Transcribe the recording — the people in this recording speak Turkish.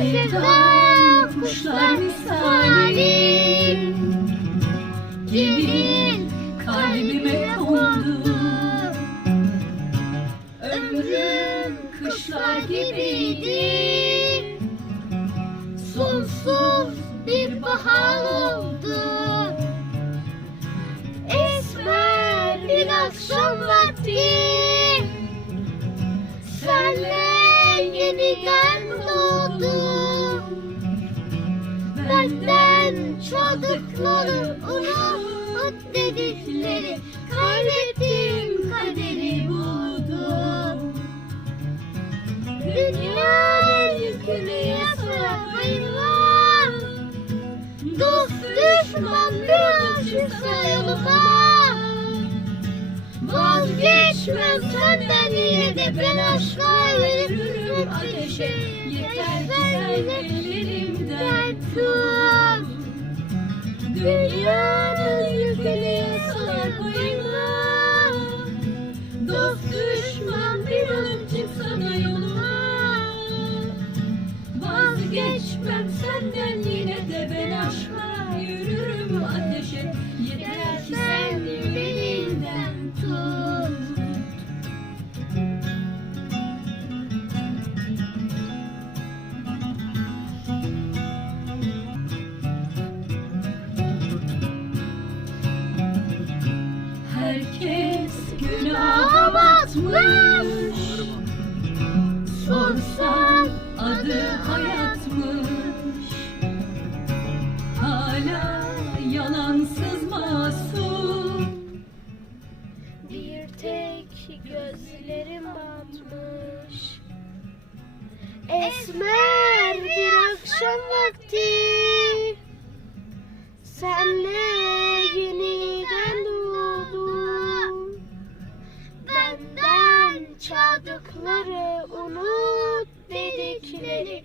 sevda kuşlar misali Gelin kalbime kondu Ömrüm kışlar gibiydi Sonsuz bir bahar oldu Esmer bir akşam vakti. Senle yeniden kalpten çaldıkları onu hut dedikleri kaybettiğim kaderi buldum. Dünya yükünü yasaklayım var. Dost düşman bir çıksa yoluma. Vazgeçmem senden yine de ben aşkla verip ateşe yeter ki sen ellerimden. Yeah. Günaha batmış Sorsan adı hayatmış. Hala yalansız masum. Bir tek gözlerim batmış. Esmer bir akşam vakti. Senle Yaşadıkları unut dedikleri